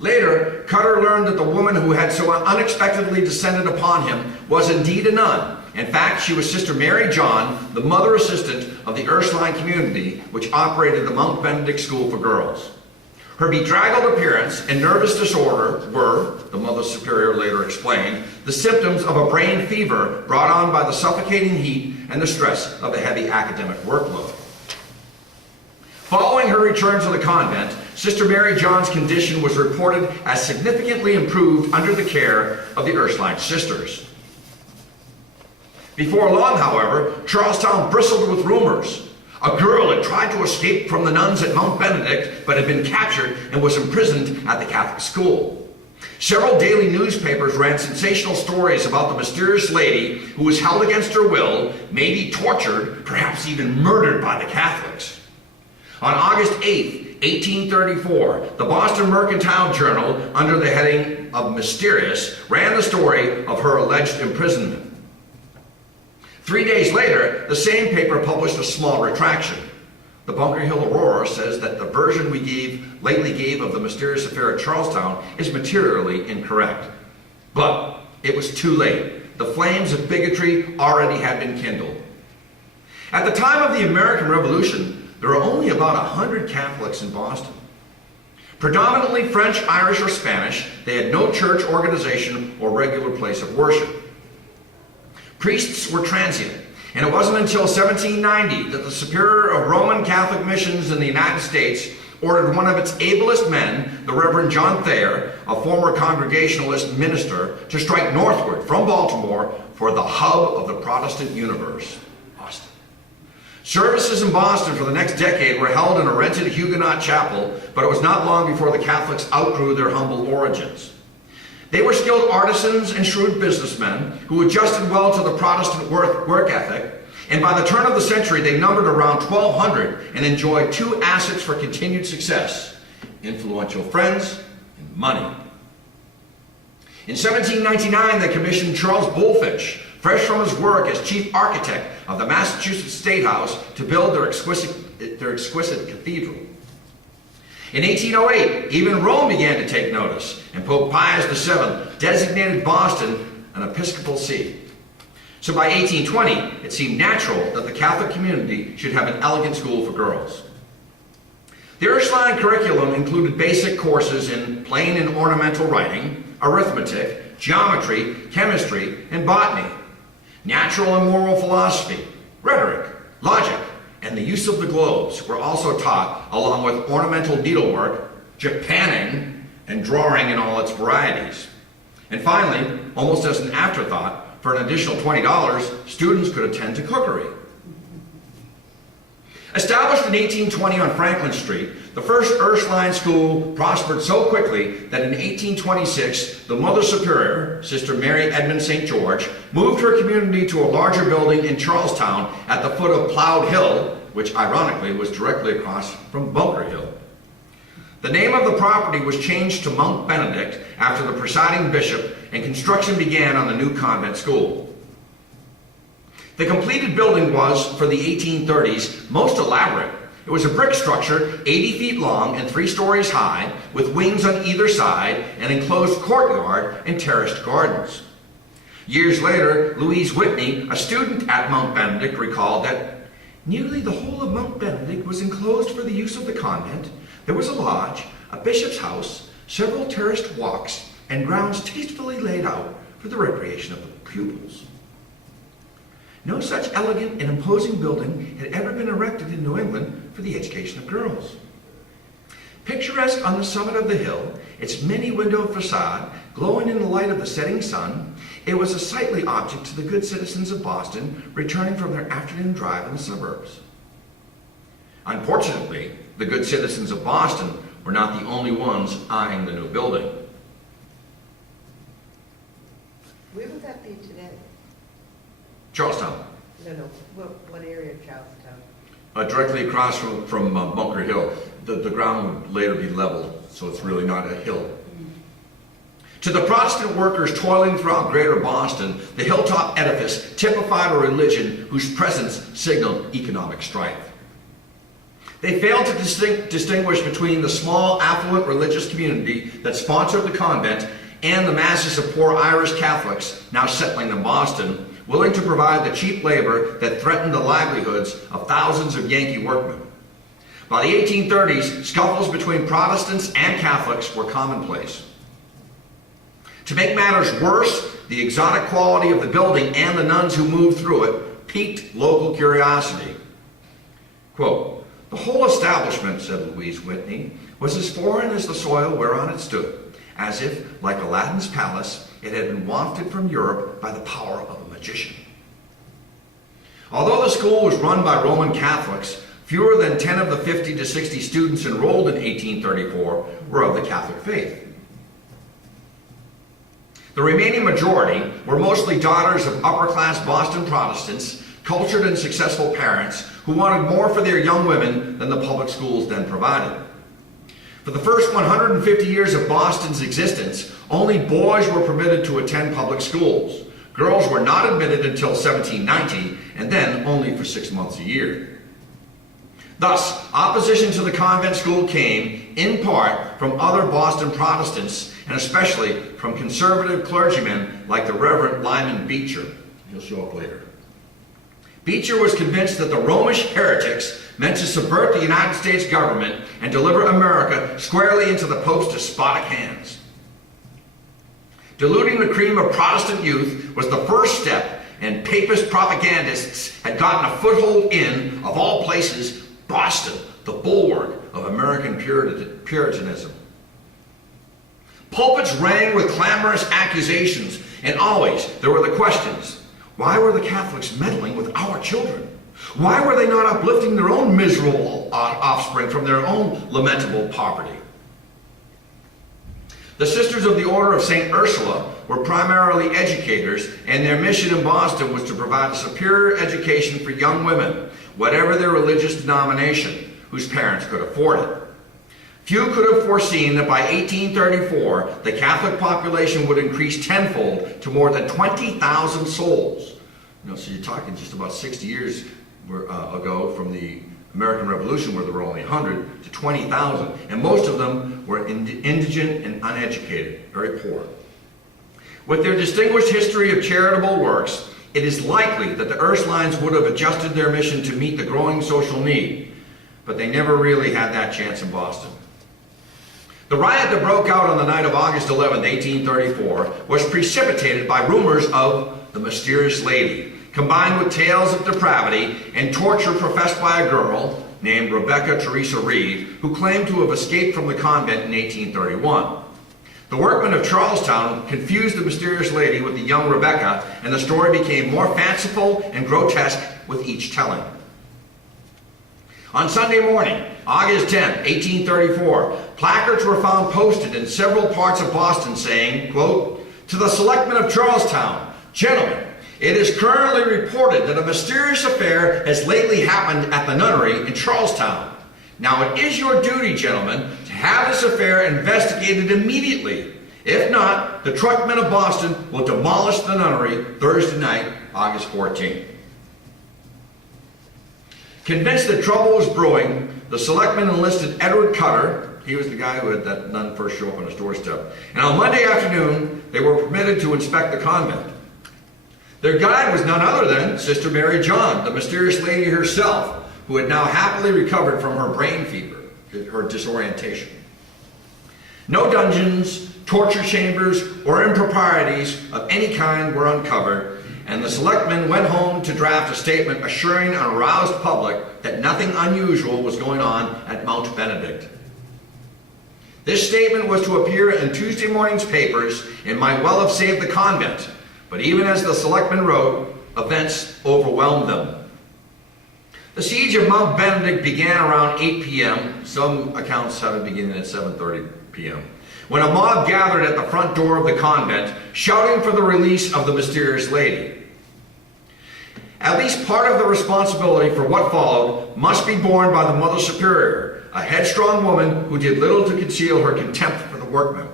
Later, Cutter learned that the woman who had so unexpectedly descended upon him was indeed a nun. In fact, she was Sister Mary John, the mother assistant of the Ursuline community, which operated the Mount Benedict School for Girls. Her bedraggled appearance and nervous disorder were, the Mother Superior later explained, the symptoms of a brain fever brought on by the suffocating heat and the stress of the heavy academic workload. Following her return to the convent, Sister Mary John's condition was reported as significantly improved under the care of the Ursuline sisters. Before long, however, Charlestown bristled with rumors. A girl had tried to escape from the nuns at Mount Benedict, but had been captured and was imprisoned at the Catholic school. Several daily newspapers ran sensational stories about the mysterious lady who was held against her will, maybe tortured, perhaps even murdered by the Catholics. On August 8, 1834, the Boston Mercantile Journal, under the heading of Mysterious, ran the story of her alleged imprisonment. 3 days later, the same paper published a small retraction. The Bunker Hill Aurora says that the version we lately gave of the mysterious affair at Charlestown is materially incorrect. But it was too late. The flames of bigotry already had been kindled. At the time of the American Revolution, there were only about 100 Catholics in Boston. Predominantly French, Irish, or Spanish, they had no church organization or regular place of worship. Priests were transient, and it wasn't until 1790 that the Superior of Roman Catholic Missions in the United States ordered one of its ablest men, the Reverend John Thayer, a former Congregationalist minister, to strike northward from Baltimore for the hub of the Protestant universe, Boston. Services in Boston for the next decade were held in a rented Huguenot chapel, but it was not long before the Catholics outgrew their humble origins. They were skilled artisans and shrewd businessmen who adjusted well to the Protestant work ethic, and by the turn of the century they numbered around 1,200 and enjoyed two assets for continued success: influential friends and money. In 1799 they commissioned Charles Bulfinch, fresh from his work as chief architect of the Massachusetts State House, to build their exquisite cathedral. In 1808, even Rome began to take notice, and Pope Pius VII designated Boston an episcopal see. So by 1820, it seemed natural that the Catholic community should have an elegant school for girls. The Ursuline curriculum included basic courses in plain and ornamental writing, arithmetic, geometry, chemistry, and botany, natural and moral philosophy, rhetoric, logic, and the use of the globes were also taught, along with ornamental needlework, japanning, and drawing in all its varieties. And finally, almost as an afterthought, for an additional $20, students could attend to cookery. Established in 1820 on Franklin Street, the first Ursuline school prospered so quickly that in 1826, the Mother Superior, Sister Mary Edmund St. George, moved her community to a larger building in Charlestown at the foot of Plowed Hill, which ironically was directly across from Bunker Hill. The name of the property was changed to Mount Benedict after the presiding bishop, and construction began on the new convent school. The completed building was, for the 1830s, most elaborate. It was a brick structure 80 feet long and 3 stories high, with wings on either side, an enclosed courtyard, and terraced gardens. Years later, Louise Whitney, a student at Mount Benedict, recalled that nearly the whole of Mount Benedict was enclosed for the use of the convent. There was a lodge, a bishop's house, several terraced walks, and grounds tastefully laid out for the recreation of the pupils. No such elegant and imposing building had ever been erected in New England for the education of girls. Picturesque on the summit of the hill, its many-windowed facade glowing in the light of the setting sun, it was a sightly object to the good citizens of Boston returning from their afternoon drive in the suburbs. Unfortunately, the good citizens of Boston were not the only ones eyeing the new building. Where would that be today? Charlestown. No, what area of Charlestown? Directly across from Bunker Hill. The ground would later be leveled, so it's really not a hill. To the Protestant workers toiling throughout greater Boston, the hilltop edifice typified a religion whose presence signaled economic strife. They failed to distinguish between the small, affluent religious community that sponsored the convent and the masses of poor Irish Catholics now settling in Boston, willing to provide the cheap labor that threatened the livelihoods of thousands of Yankee workmen. By the 1830s, scuffles between Protestants and Catholics were commonplace. To make matters worse, the exotic quality of the building and the nuns who moved through it piqued local curiosity. Quote, "The whole establishment," said Louise Whitney, "was as foreign as the soil whereon it stood, as if, like Aladdin's palace, it had been wafted from Europe by the power of a magician." Although the school was run by Roman Catholics, fewer than 10 of the 50 to 60 students enrolled in 1834 were of the Catholic faith. The remaining majority were mostly daughters of upper-class Boston Protestants, cultured and successful parents who wanted more for their young women than the public schools then provided. For the first 150 years of Boston's existence, only boys were permitted to attend public schools. Girls were not admitted until 1790, and then only for 6 months a year. Thus, opposition to the convent school came, in part, from other Boston Protestants, and especially from conservative clergymen like the Reverend Lyman Beecher. He'll show up later. Beecher was convinced that the Romish heretics meant to subvert the United States government and deliver America squarely into the Pope's despotic hands. Diluting the cream of Protestant youth was the first step, and papist propagandists had gotten a foothold in, of all places, Boston, the bulwark of American Puritanism. Pulpits rang with clamorous accusations, and always there were the questions. Why were the Catholics meddling with our children? Why were they not uplifting their own miserable offspring from their own lamentable poverty? The Sisters of the Order of St. Ursula were primarily educators, and their mission in Boston was to provide a superior education for young women, whatever their religious denomination, whose parents could afford it. Few could have foreseen that by 1834, the Catholic population would increase tenfold to more than 20,000 souls. So you're talking just about 60 years ago from the American Revolution, where there were only 100, to 20,000. And most of them were indigent and uneducated, very poor. With their distinguished history of charitable works, it is likely that the Ursulines would have adjusted their mission to meet the growing social need, but they never really had that chance in Boston. The riot that broke out on the night of August 11, 1834, was precipitated by rumors of the mysterious lady, combined with tales of depravity and torture professed by a girl named Rebecca Teresa Reed, who claimed to have escaped from the convent in 1831. The workmen of Charlestown confused the mysterious lady with the young Rebecca, and the story became more fanciful and grotesque with each telling. On Sunday morning, August 10, 1834, placards were found posted in several parts of Boston saying, quote, "To the selectmen of Charlestown, gentlemen, it is currently reported that a mysterious affair has lately happened at the nunnery in Charlestown. Now it is your duty, gentlemen, to have this affair investigated immediately. If not, the truckmen of Boston will demolish the nunnery Thursday night, August 14th. Convinced that trouble was brewing, the selectmen enlisted Edward Cutter. He was the guy who had that nun first show up on his doorstep. And on Monday afternoon, they were permitted to inspect the convent. Their guide was none other than Sister Mary John, the mysterious lady herself, who had now happily recovered from her brain fever, her disorientation. No dungeons, torture chambers, or improprieties of any kind were uncovered, and the selectmen went home to draft a statement assuring an aroused public that nothing unusual was going on at Mount Benedict. This statement was to appear in Tuesday morning's papers and might well have saved the convent, but even as the selectmen wrote, events overwhelmed them. The siege of Mount Benedict began around 8 p.m., some accounts have it beginning at 7:30 p.m., when a mob gathered at the front door of the convent, shouting for the release of the mysterious lady. At least part of the responsibility for what followed must be borne by the Mother Superior, a headstrong woman who did little to conceal her contempt for the workmen.